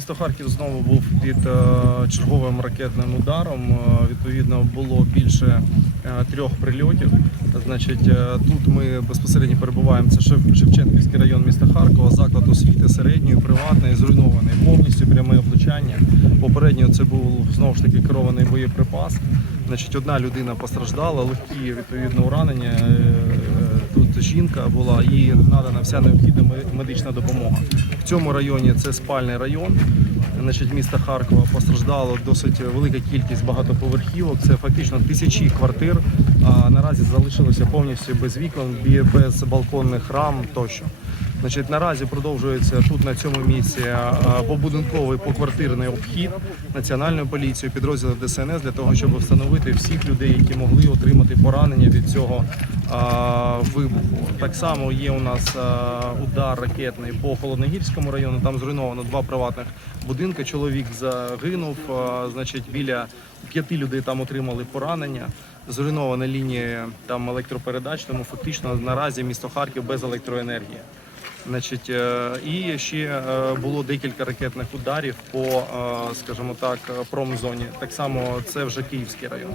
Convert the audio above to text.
Місто Харків знову був під е, черговим ракетним ударом. Е, Відповідно, було більше е, трьох прильотів. Значить, тут ми безпосередньо перебуваємо. Це Шев- Шевченківський район міста Харкова, заклад освіти середньої, приватної, зруйнований, повністю пряме влучання. Попередньо це був знову ж таки керований боєприпас. Значить, одна людина постраждала, легкі відповідно уранення. Жінка була, їй надана вся необхідна медична допомога. В цьому районі це спальний район. Значить, міста Харкова постраждало досить велика кількість багатоповерхівок. Це фактично тисячі квартир. А наразі залишилося повністю без вікон, без балконних рам тощо. Значить, наразі продовжується тут на цьому місці побудинковий поквартирний обхід національної поліції, підрозділів ДСНС для того, щоб встановити всіх людей, які могли отримати поранення від цього вибуху. Так само є у нас удар ракетний по Холодногірському району. Там зруйновано два приватних будинки. Чоловік загинув. Значить, біля п'яти людей там отримали поранення. Зруйнована лінія там електропередач, тому фактично наразі місто Харків без електроенергії. Значить, е, і ще е, було декілька ракетних ударів по, е, скажімо так, промзоні. Так само це вже Київський район.